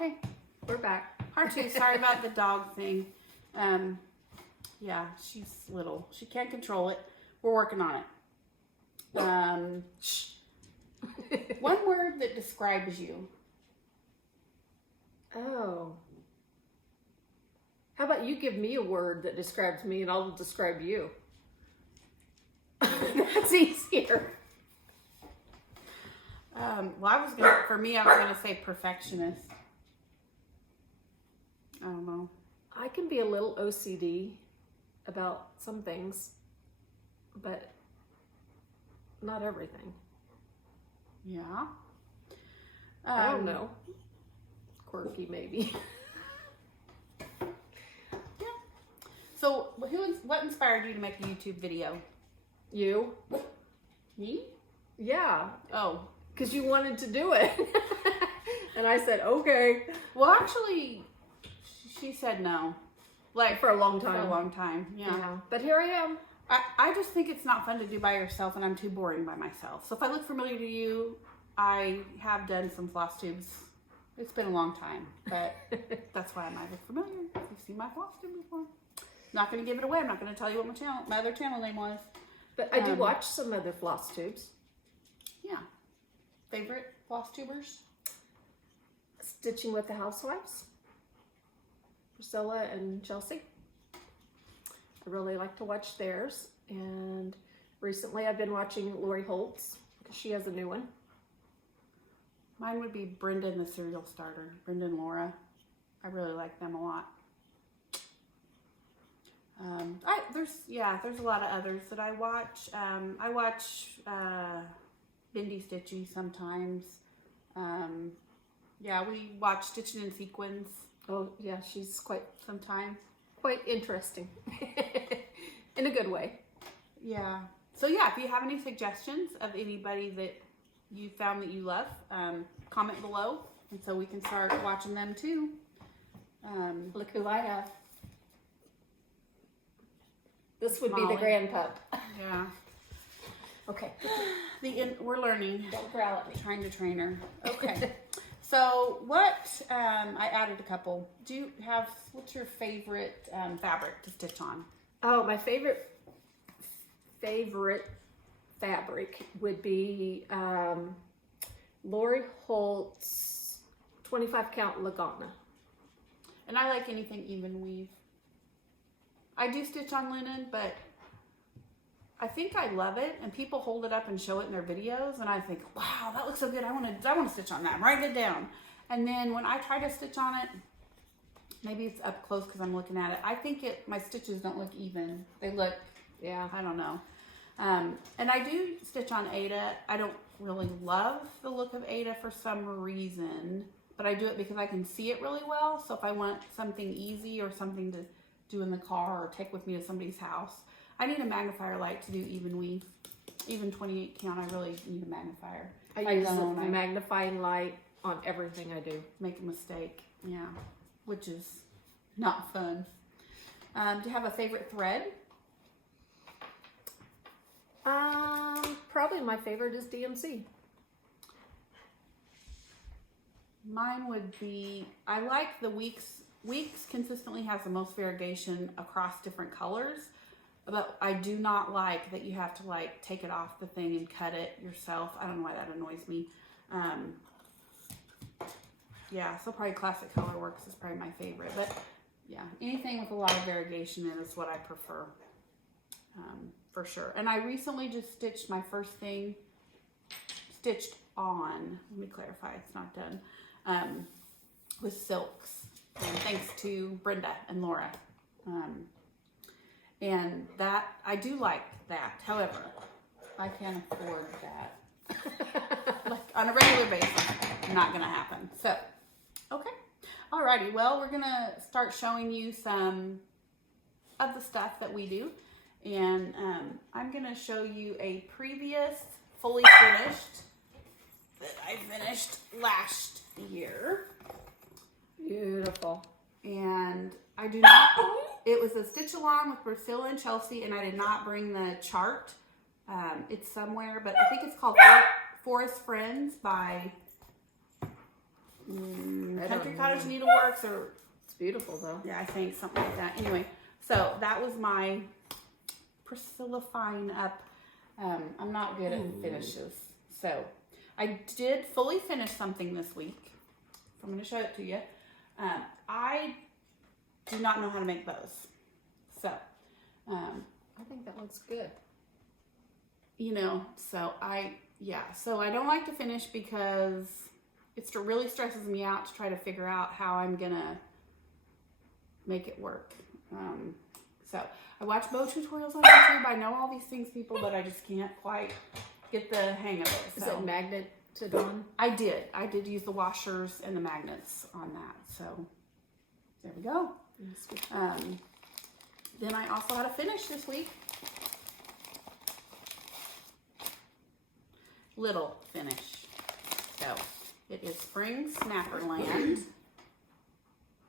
Okay, we're back. Her too. Sorry about the dog thing. Yeah, she's little. She can't control it. We're working on it. One word that describes you. Oh. How about you give me a word that describes me and I'll describe you? That's easier. Well, for me, I was gonna say perfectionist. I don't know. I can be a little OCD about some things, but not everything. Yeah. I don't know. Quirky, maybe. Yeah. So, what inspired you to make a YouTube video? You? Me? Yeah. Oh. Because you wanted to do it. And I said, okay. Well, actually, she said no. Like, for a long time. For a long time, yeah. But here I am. I just think it's not fun to do by yourself, and I'm too boring by myself. So if I look familiar to you, I have done some floss tubes. It's been a long time, but that's why I might look familiar. You've seen my floss tube before. Not going to give it away. I'm not going to tell you what my other channel name was. But I do watch some other floss tubes. Yeah. Favorite floss tubers? Stitching with the Housewives. Priscilla and Chelsea. I really like to watch theirs. And recently I've been watching Lori Holtz because she has a new one. Mine would be Brenda and the Cereal Starter. Brenda and Laura. I really like them a lot. There's a lot of others that I watch. I watch Bindi Stitchy sometimes. We watch Stitching in Sequins. Oh yeah, she's quite interesting in a good way. Yeah. So yeah, if you have any suggestions of anybody that you found that you love, comment below, and so we can start watching them too. Look who I have. This would be the grand pup. Yeah. Okay. We're learning. Don't growl at me. Trying to train her. Okay. So I added a couple. What's your favorite fabric to stitch on? Oh, my favorite fabric would be Lori Holt's 25 count Lagana. And I like anything even weave. I do stitch on linen, but I think I love it, and people hold it up and show it in their videos, and I think, wow, that looks so good. I want to stitch on that. I'm writing it down. And then when I try to stitch on it, maybe it's up close because I'm looking at it. I think my stitches don't look even. They look, I don't know. And I do stitch on Ada. I don't really love the look of Ada for some reason, but I do it because I can see it really well. So if I want something easy or something to do in the car or take with me to somebody's house, I need a magnifier light to do even weave. Even 28 count, I really need a magnifier. I use a magnifying light on everything I do. Make a mistake, yeah, which is not fun. Do you have a favorite thread? Probably my favorite is DMC. Mine would be, I like the Weeks. Weeks consistently has the most variegation across different colors, but I do not like that you have to like take it off the thing and cut it yourself. I don't know why that annoys me. Yeah, so probably Classic Colorworks is probably my favorite, but yeah, anything with a lot of variegation in is what I prefer, for sure. And I recently just stitched my first thing, stitched on, let me clarify, it's not done, with silks. Thanks to Brenda and Laura. And that, I do like that. However, I can't afford that. Like on a regular basis, not gonna happen. So, okay. Alrighty, well, we're gonna start showing you some of the stuff that we do. And I'm gonna show you a previous fully finished that I finished last year. Beautiful. And I do not, it was a stitch along with Priscilla and Chelsea, and I did not bring the chart. It's somewhere, but I think it's called Forest Friends by Country Cottage Needleworks, or It's beautiful though. yeah, I think something like that. Anyway, so that was my Priscilla-fine up. I'm not good at finishes. So I did fully finish something this week. I'm going to show it to you. I do not know how to make bows. So, I think that looks good. you know, so I don't like to finish because it really stresses me out to try to figure out how I'm going to make it work. So I watch bow tutorials on YouTube. I know all these things, people, but I just can't quite get the hang of it. Is it magneted on? I did use the washers and the magnets on that. So there we go. Then I also had a finish this week. Little finish. So it is Spring Snapperland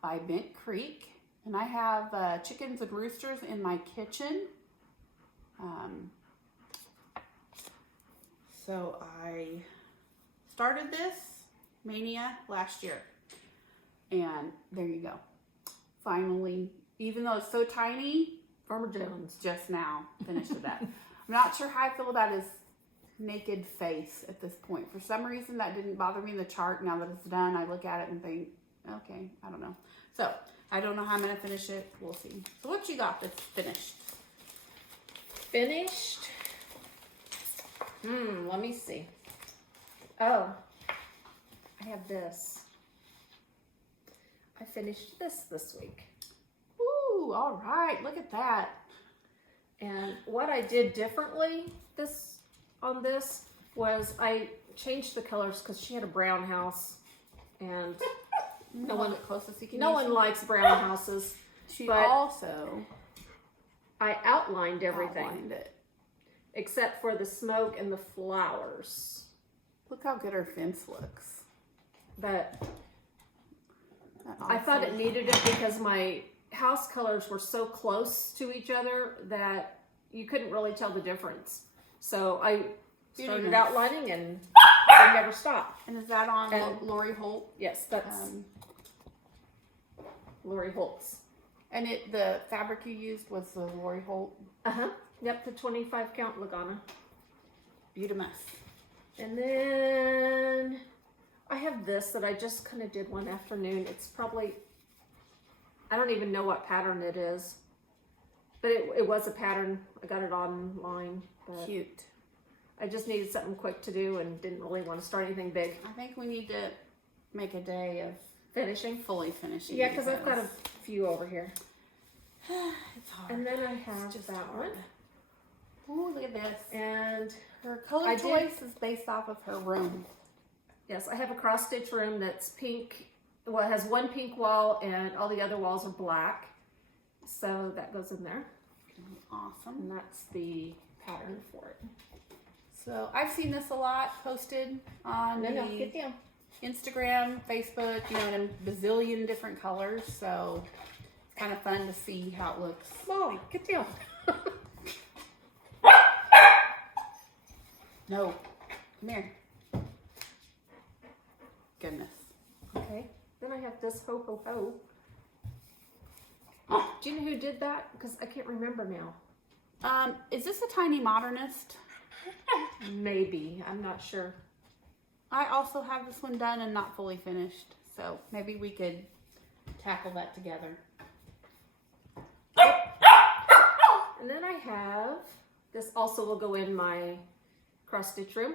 by Bent Creek. And I have chickens and roosters in my kitchen. So I started this mania last year. And there you go. Finally, even though it's so tiny, Farmer Jones just now finished with that. I'm not sure how I feel about his naked face at this point. For some reason, that didn't bother me in the chart. Now that it's done, I look at it and think, okay, I don't know. So I don't know how I'm going to finish it. We'll see. So what you got that's finished? Finished? Let me see. Oh, I have this. I finished this week. Ooh, all right. Look at that. And what I did differently on this was I changed the colors because she had a brown house, and No one closest you can. no one likes brown houses. She but also I outlined everything outlined it. except for the smoke and the flowers. Look how good her fence looks. But That I thought it awesome. needed it because my house colors were so close to each other that you couldn't really tell the difference. So I started Beauty. outlining and I never stopped. And is that on And- Lori Holt? Yes, that's Lori Holt's. And the fabric you used was the Lori Holt Yep, the 25 count Lagana. Beautimus. And then I have this that I just kind of did one afternoon. It's probably, I don't even know what pattern it is, but it was a pattern. I got it online. But Cute. I just needed something quick to do and didn't really want to start anything big. I think we need to make a day of Finishing? fully finishing. Yeah, because I've got a few over here. It's hard. And then I have It's just that hard. one. Ooh, look at this. And Her color I did- choice is based off of her room. yes, I have a cross stitch room that's pink. Well, it has one pink wall and all the other walls are black. So that goes in there. Awesome. And that's the pattern for it. So I've seen this a lot posted on No, the get down. Instagram, Facebook, you know, in a bazillion different colors. So it's kind of fun to see how it looks. Molly, get down. No, come here. Goodness. Okay. Then I have this ho ho ho. Do you know who did that? Because I can't remember now. Is this a tiny modernist? Maybe. I'm not sure. I also have this one done and not fully finished. So maybe we could tackle that together. And then I have, this also will go in my cross stitch room.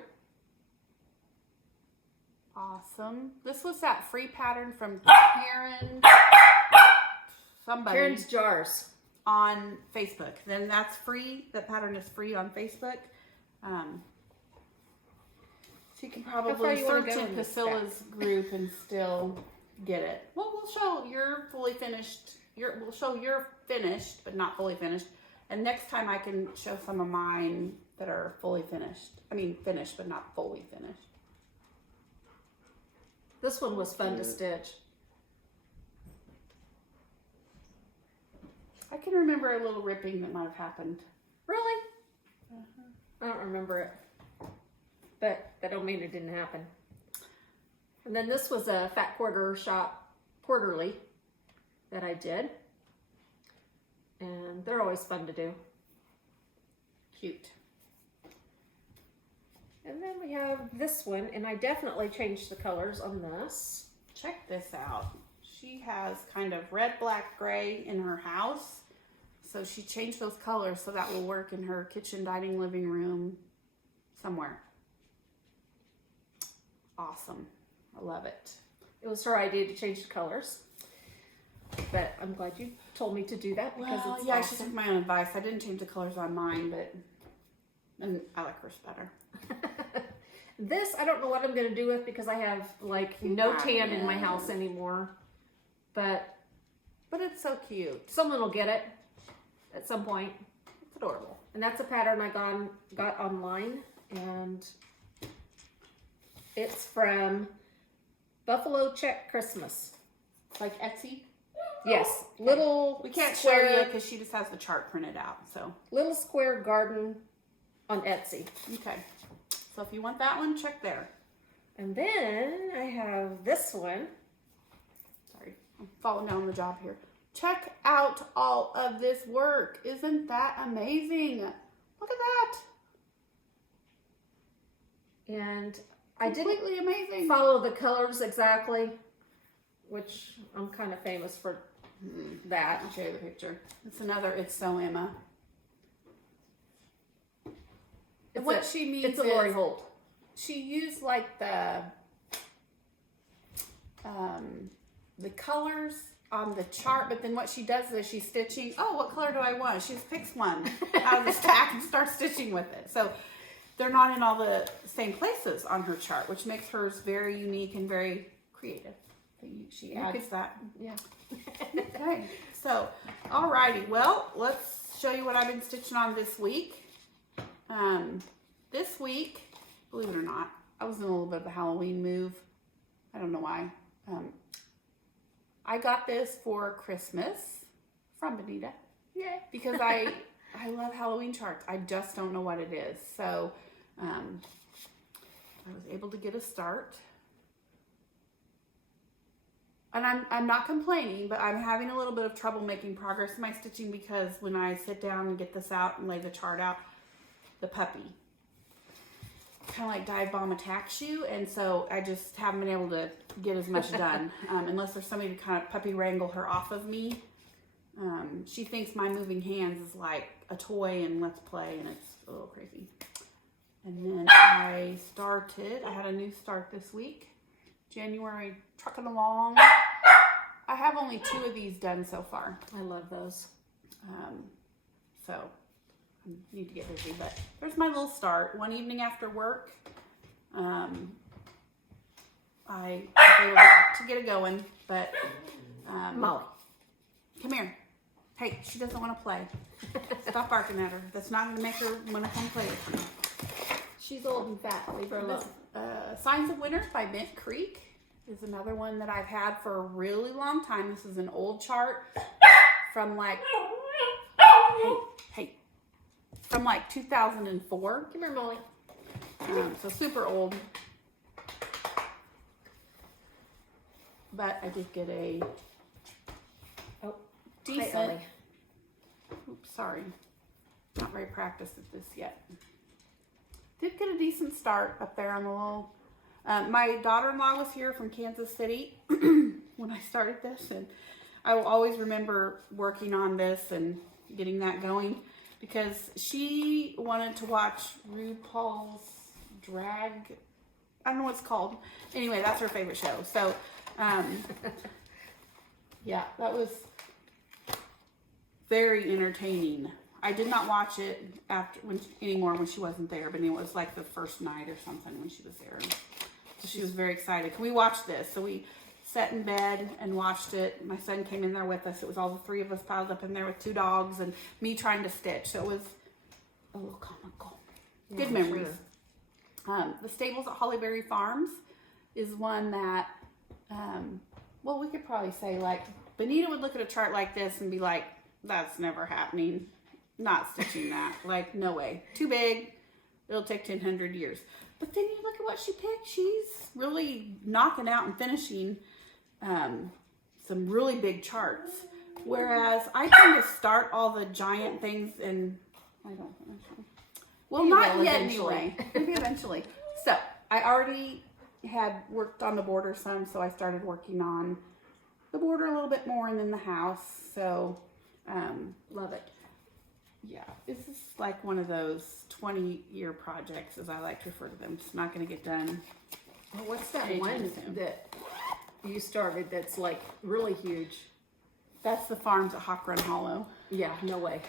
Awesome. This was that free pattern from Karen, somebody Karen's Jars. on Facebook. Then that's free. That pattern is free on Facebook. So you can far probably you wanna search go in in this Priscilla's group and still get it. Well, we'll show you're fully finished. We'll show you're finished, but not fully finished. And next time I can show some of mine that are fully finished. I mean, finished, but not fully finished. This one was fun to stitch. I can remember a little ripping that might have happened. Really? I don't remember it. But that don't mean it didn't happen. And then this was a Fat Quarter Shop quarterly that I did. And they're always fun to do. Cute. And then we have this one, and I definitely changed the colors on this. Check this out. She has kind of red, black, gray in her house. So she changed those colors so that will work in her kitchen, dining, living room, somewhere. Awesome. I love it. It was her idea to change the colors. But I'm glad you told me to do that because Well, it's yeah, awesome. she took my own advice. I didn't change the colors on mine, but and I like hers better. This, I don't know what I'm going to do with because I have like no tan in my house anymore. But it's so cute. someone will get it at some point. It's adorable. And that's a pattern I got online. And it's from Buffalo Check Christmas. Like Etsy. Yes, little We can't square, show you because she just has the chart printed out. So little square garden on Etsy. okay. So if you want that one, check there. And then I have this one. Sorry, I'm falling down the job here. Check out all of this work. Isn't that amazing? Look at that. And I didn't Completely amazing. follow the colors exactly, which I'm kind of famous for that. I'll show you the picture. It's another It's So Emma. And what she means It's a Lori is Holt. she used like the colors on the chart, but then what she does is she's stitching. Oh, what color do I want? She just picks one out of the stack and starts stitching with it. So they're not in all the same places on her chart, which makes hers very unique and very creative. She adds that. Yeah. Okay, so alrighty, well, let's show you what I've been stitching on this week. This week, believe it or not, I was in a little bit of a Halloween move. I don't know why. I got this for Christmas from Benita. Yeah. Because I love Halloween charts. I just don't know what it is. So I was able to get a start. And I'm not complaining, but I'm having a little bit of trouble making progress in my stitching because when I sit down and get this out and lay the chart out, the puppy kind of like dive bomb attacks you, and so I just haven't been able to get as much done unless there's somebody to kind of puppy wrangle her off of me. She thinks my moving hands is like a toy and let's play, and it's a little crazy. And then I had a new start this week. January, trucking along. I have only 2 of these done so far. I love those. So I need to get busy, but there's my little start. One evening after work, I was able to get it going, but Molly. come here. Hey, she doesn't want to play. Stop barking at her. That's not going to make her want to come play with you. She's old and fat. Leave her alone. Signs of Winter by Mint Creek is another one that I've had for a really long time. This is an old chart from like, from like 2004. Come here, Molly. So super old. But I did get a decent. Hi, Ellie. Oops, sorry. Not very practiced at this yet. Did get a decent start up there on the little. My daughter-in-law was here from Kansas City when I started this, and I will always remember working on this and getting that going because she wanted to watch RuPaul's Drag. I don't know what it's called. Anyway, that's her favorite show. So, yeah, that was very entertaining. I did not watch it anymore when she wasn't there, but it was like the first night or something when she was there. So she was very excited. Can we watch this? So we sat in bed and watched it. My son came in there with us. It was all the 3 of us piled up in there with 2 dogs and me trying to stitch. So it was a little comical. Yeah, Good memories. Sure. The Stables at Hollyberry Farms is one that, well, we could probably say like, Benita would look at a chart like this and be like, that's never happening. Not stitching that. Like, no way. Too big. It'll take 1,000 years. But then you look at what she picked. She's really knocking out and finishing some really big charts. Whereas I tend to start all the giant things and I don't know. Well, not yet anyway. Maybe eventually. So I already had worked on the border some, so I started working on the border a little bit more and then the house. So love it. Yeah, this is like one of those 20-year projects, as I like to refer to them. It's not going to get done. Well, what's that anytime one soon. that you started that's like really huge? That's the farms at Hawk Run Hollow. Yeah, no way.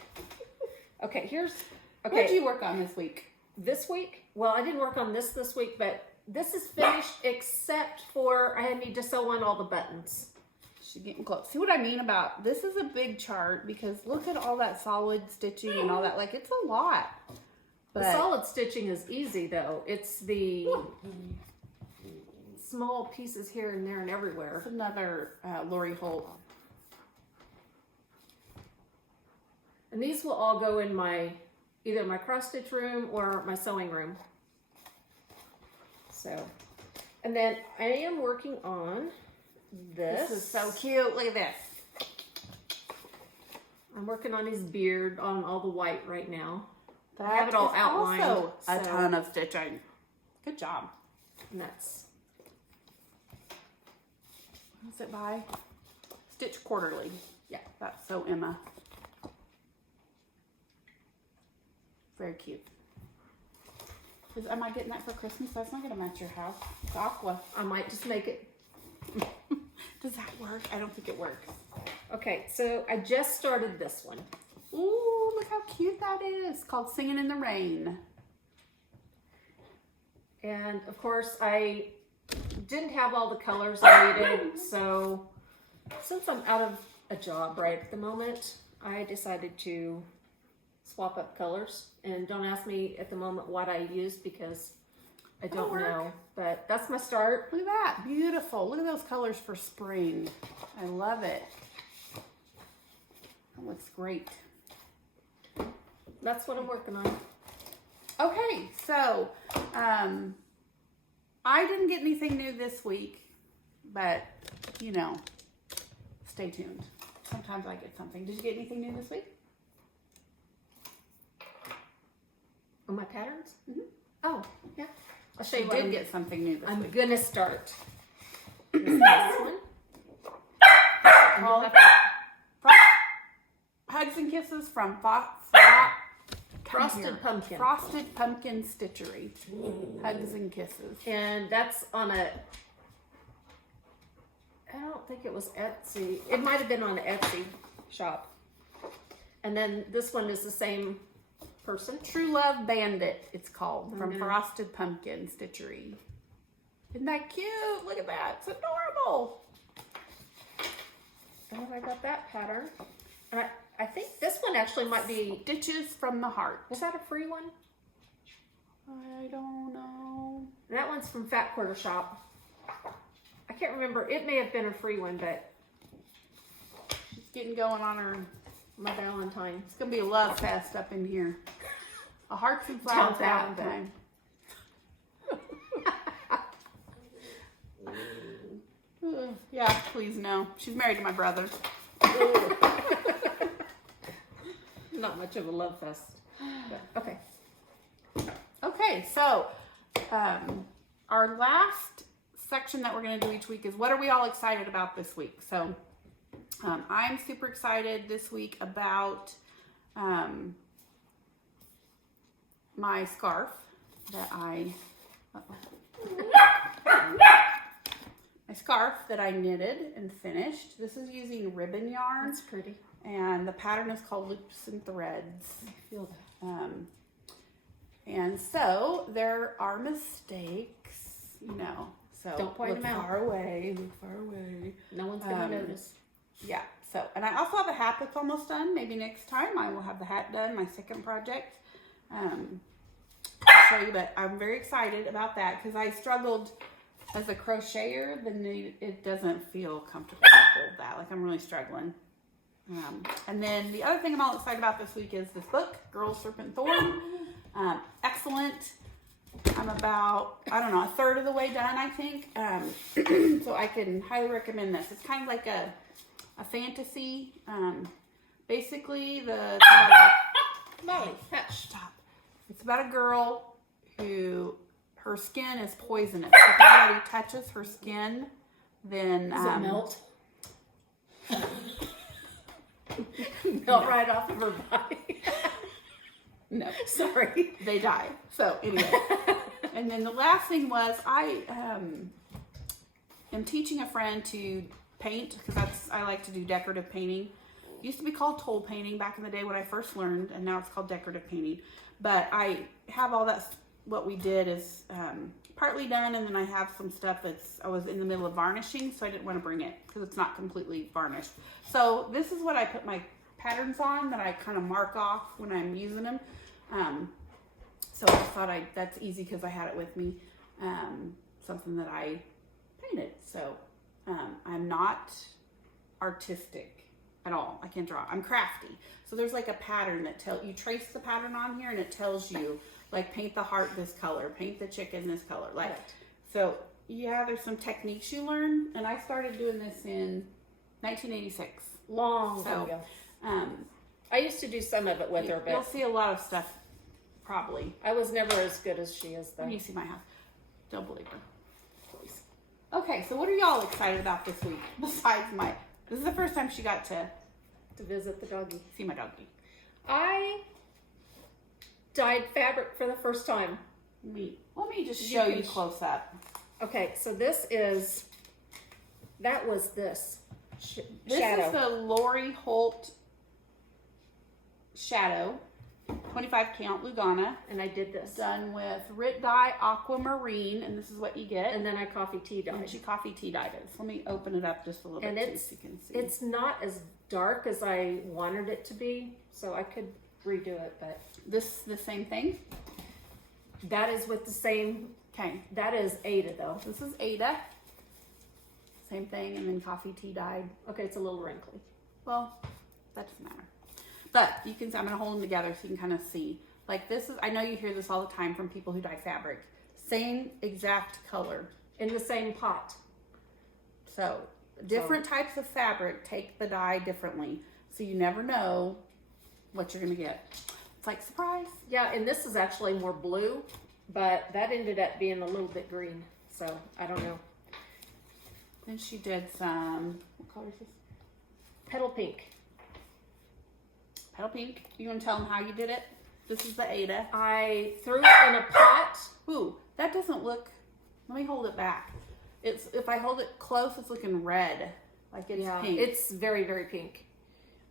Okay, here's... What Okay, did you work on this week? this week? Well, I didn't work on this week, but this is finished except for I need to sew on all the buttons. She's getting close. See what I mean about, this is a big chart because look at all that solid stitching and all that. Like, it's a lot. But The solid stitching is easy, though. It's the small pieces here and there and everywhere. it's another Lori Holt. And these will all go in my either my cross stitch room or my sewing room. So, and then I am working on this. This is so cute. Look at this. I'm working on his beard on all the white right now. That I have it all is outlined. also a so- ton of stitching. Good job. And that's What's it by? Stitch Quarterly. Yeah. That's so Emma. Very cute. Am I getting that for Christmas? That's not going to match your house. It's aqua. I might just make it. Does that work? I don't think it works. Okay, so I just started this one. Ooh, look how cute that is. It's called Singing in the Rain. And of course I didn't have all the colors I needed, so since I'm out of a job right at the moment, I decided to swap up colors. And don't ask me at the moment what I used because I don't know. But that's my start. Look at that. Beautiful. Look at those colors for spring. I love it. That looks great. That's what I'm working on. Okay, so I didn't get anything new this week, but you know, stay tuned. Sometimes I get something. Did you get anything new this week? On my patterns? Mhm. Oh, yeah. I'll show She you what did get something new this I'm week. gonna start. This one. Called Hugs and Kisses from Frosted Pumpkin. Frosted Pumpkin Stitchery. Hugs and Kisses. And that's on a, I don't think it was Etsy. It might have been on an Etsy shop. And then this one is the same person. True Love Bandit, it's called, from gonna- Frosted Pumpkin Stitchery. Isn't that cute? Look at that. It's adorable. And I got that pattern. And I think this one actually might be, Stitches from the Heart. was that a free one? I don't know. That one's from Fat Quarter Shop. I can't remember. It may have been a free one, but She's getting going on her. my Valentine. It's going to be a love fest up in here. A hearts and flowers Down, Valentine. Yeah, please no. She's married to my brother. Not much of a love fest. But, okay. Okay, so our last section that we're going to do each week is what are we all excited about this week? So I'm super excited this week about my scarf that I knitted and finished. This is using ribbon yarn. That's pretty. And the pattern is called Loops and Threads. I feel that. And so there are mistakes, you know. So Don't point look them out. far away, look far away. No one's going to notice. Yeah, so, and I also have a hat that's almost done. Maybe next time I will have the hat done, my second project. I'll show you, but I'm very excited about that because I struggled as a crocheter. It doesn't feel comfortable to hold that. Like I'm really struggling. And then the other thing I'm all excited about this week is this book, Girl, Serpent, Thorn. Excellent I'm about, I don't know, a third of the way done, I think. So I can highly recommend this. It's kind of like a fantasy. Basically, Molly, hush. stop. It's about a girl who her skin is poisonous. If anybody touches her skin, then Does it melt? Melt right off of her body. No, Sorry. they die. So anyway, and then the last thing was I am teaching a friend to paint because I like to do decorative painting. It used to be called toll painting back in the day when I first learned, and now it's called decorative painting. But I have all that. What we did is partly done, and then I have some stuff I was in the middle of varnishing, so I didn't want to bring it because it's not completely varnished. So this is what I put my patterns on that I kind of mark off when I'm using them. So I just thought that's easy because I had it with me. Something that I painted. So I'm not artistic at all. I can't draw. I'm crafty. So there's like a pattern that you trace the pattern on here and it tells you like paint the heart this color, paint the chicken this color. Like, right. So yeah, there's some techniques you learn, and I started doing this in 1986. Long time ago. I used to do some of it with her, but you'll see a lot of stuff probably. I was never as good as she is, though. When you see my house, don't believe her, please. Okay, so what are y'all excited about this week? Besides this is the first time she got to visit the doggy. See my doggy. I dyed fabric for the first time. Let me just show you close up. Okay, so that was this This shadow. is the Lori Holt Shadow, 25 count Lugana. And I did this. Done with Rit Dye Aquamarine, and this is what you get. And then I coffee tea dyed. And she coffee tea dyed it. So let me open it up just a little bit so you can see. It's not as dark as I wanted it to be, so I could redo it, but this the same thing. that is with the same. Okay, That is Ada though. this is Ada. Same thing, and then coffee tea dyed. Okay, it's a little wrinkly. Well, that doesn't matter. But you can. I'm gonna hold them together so you can kind of see. Like this is. I know you hear this all the time from people who dye fabric. Same exact color In the same pot. So different types of fabric take the dye differently. So you never know what you're gonna get. It's like surprise. Yeah, and this is actually more blue, but that ended up being a little bit green. So I don't know. Then she did some, what color is this? Petal pink. Petal pink. You wanna tell them how you did it? This is the Ada. I threw it in a pot. Ooh, that doesn't look, let me hold it back. If I hold it close, it's looking red. Like it's pink. It's very, very pink.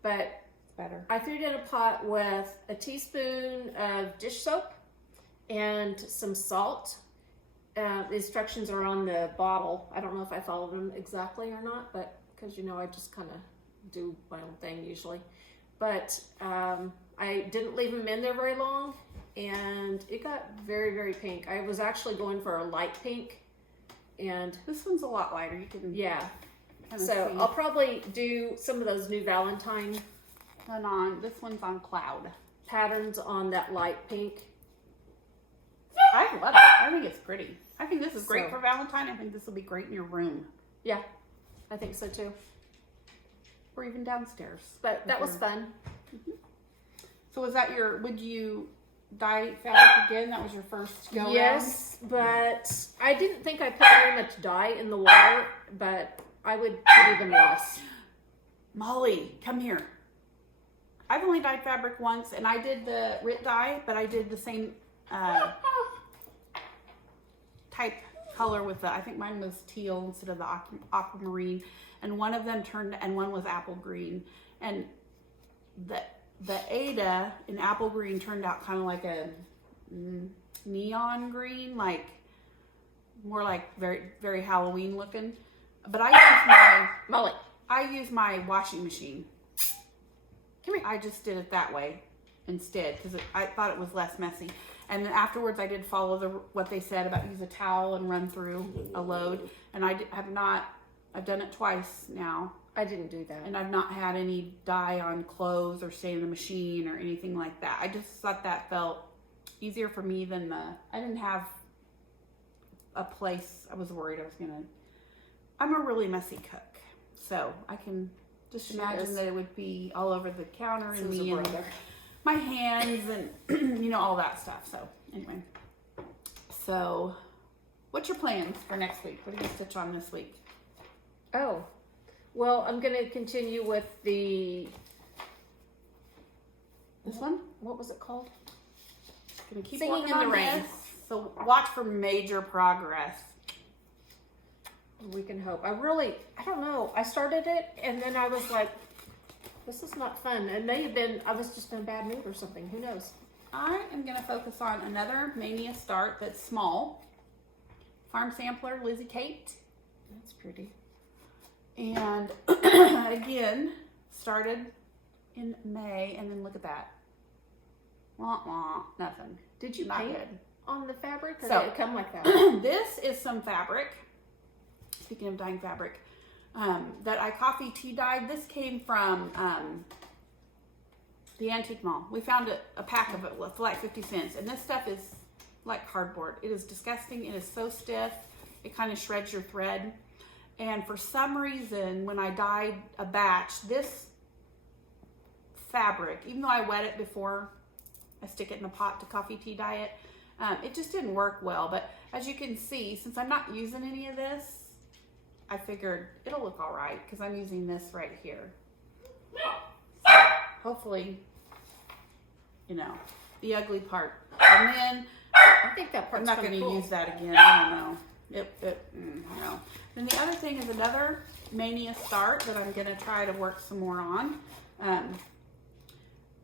But better. I threw it in a pot with a teaspoon of dish soap and some salt. The instructions are on the bottle. I don't know if I followed them exactly or not, but because I just kind of do my own thing usually. But I didn't leave them in there very long, and it got very, very pink. I was actually going for a light pink, and this one's a lot lighter. You can so see. I'll probably do some of those new Valentine this one's on Cloud patterns on that light pink. I love it. I think it's pretty. I think this is great So- for Valentine. I think this will be great in your room Yeah, I think so too. or even downstairs. But that was fun. So was that would you dye fabric again? That was your first go Yes, but I didn't think I put very much dye in the water, but I would put even less. Molly, come here. I've only dyed fabric once, and I did the Rit dye, but I did the same type color with I think mine was teal instead of the aquamarine, and one of them and one was apple green, and the Ada in apple green turned out kind of like a neon green, like more like very, very Halloween looking. But I used my washing machine. Come here. I just did it that way instead because I thought it was less messy. And then afterwards, I did follow what they said about use a towel and run through a load. And I've done it twice now. I didn't do that. And I've not had any dye on clothes or stay in the machine or anything like that. I just thought that felt easier for me than I didn't have a place. I was worried I'm a really messy cook. So I can just imagine that it would be all over the counter and me and my hands and, you know, all that stuff. So anyway, so what's your plans for next week? What do you stitch on this week? Oh, well, I'm going to continue with this one. What was it called? Gonna keep Singing working in the on Rain. this. So watch for major progress. We can hope. I don't know. I started it and then I was like, this is not fun. It may have been, I was just in a bad mood or something. Who knows? I am going to focus on another Mania start that's small. Farm Sampler, Lizzie Kate. That's pretty. And again, started in May, and then look at that. Wah, wah, nothing. Did you Not paint good. on the fabric or So, did it come like that? This is some fabric, speaking of dyeing fabric, that I coffee tea dyed. This came from the Antique Mall. We found a pack of it for like 50 cents, and this stuff is like cardboard. It is disgusting. It is so stiff. It kind of shreds your thread. And for some reason, when I dyed a batch, this fabric, even though I wet it before I stick it in a pot to coffee tea dye it, it just didn't work well. But as you can see, since I'm not using any of this, I figured it'll look all right because I'm using this right here. Hopefully, you know, the ugly part. And then I think that I'm part's not going to cool. use that again. I don't know. No. Then the other thing is another Mania start that I'm going to try to work some more on.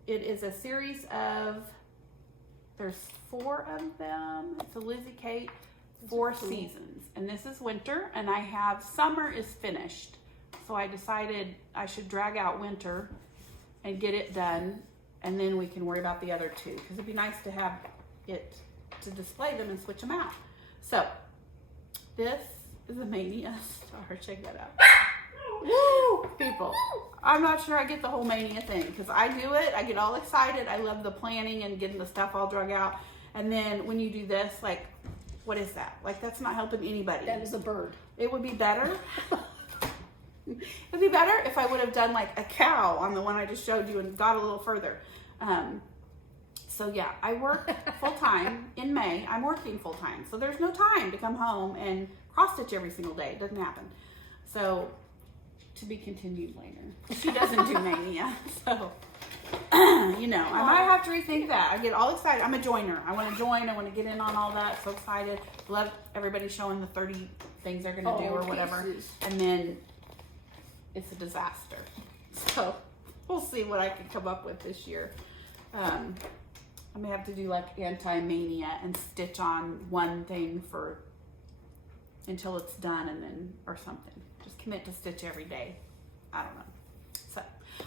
It is a series of, there's 4 of them. It's a Lizzie Kate 4 seasons. And this is winter, and I have summer is finished. So I decided I should drag out winter and get it done, and then we can worry about the other 2. Because it'd be nice to have it to display them and switch them out. So this is a Mania star. Check that out. Woo! People, I'm not sure I get the whole Mania thing because I do it. I get all excited. I love the planning and getting the stuff all drug out. And then when you do this, like, what is that? Like, that's not helping anybody. That is a bird. It would be better. It'd be better if I would have done like a cow on the one I just showed you and got a little further. So yeah, I work full time in May. I'm working full time. So there's no time to come home and cross stitch every single day. It doesn't happen. So to be continued later. She doesn't do Mania. So, you know, I might have to rethink that. I get all excited. I'm a joiner. I want to join. I want to get in on all that. So excited. Love everybody showing the 30 things they're going to do or whatever. And then it's a disaster. So we'll see what I can come up with this year. I may have to do like anti-mania and stitch on one thing for until it's done, and then or something. Just commit to stitch every day. I don't know. So,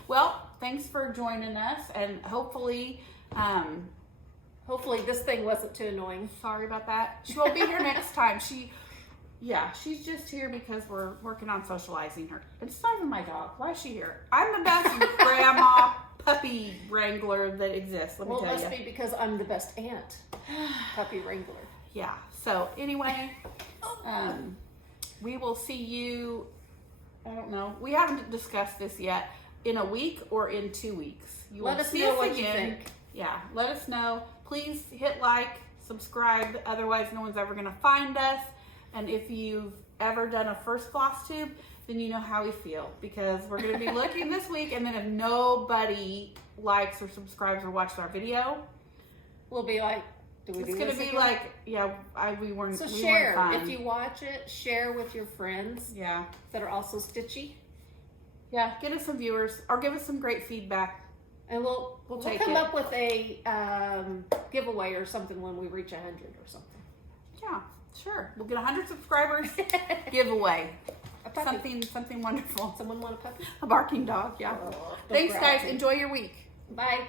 well, thanks for joining us, and hopefully Hopefully this thing wasn't too annoying. sorry about that. She won't be here next time. She's just here because we're working on socializing her. It's not even my dog. Why is she here? I'm the best grandma puppy wrangler that exists. Let me Well, it tell must you. be because I'm the best aunt. Puppy wrangler. Yeah. So anyway, we will see you. I don't know. We haven't discussed this yet. In a week or in 2 weeks. You Let will us see know us what again. you think. Yeah. Let us know. Please hit like, subscribe. Otherwise, no one's ever going to find us. And if you've ever done a first Floss Tube, then you know how we feel. Because we're going to be looking this week. And then if nobody likes or subscribes or watches our video, We'll be like, do we it's do going this to be again? like, yeah, we weren't. So we share. weren't fun. If you watch it, share with your friends Yeah. that are also stitchy. Yeah. Get us some viewers or give us some great feedback. And we'll take come it. up with a giveaway or something when we reach 100 or something. Yeah, sure. We'll get 100 subscribers. Giveaway. A puppy. Something wonderful. Someone want a puppy? A barking dog, yeah. Oh, Thanks, guys. brownie. Enjoy your week. Bye.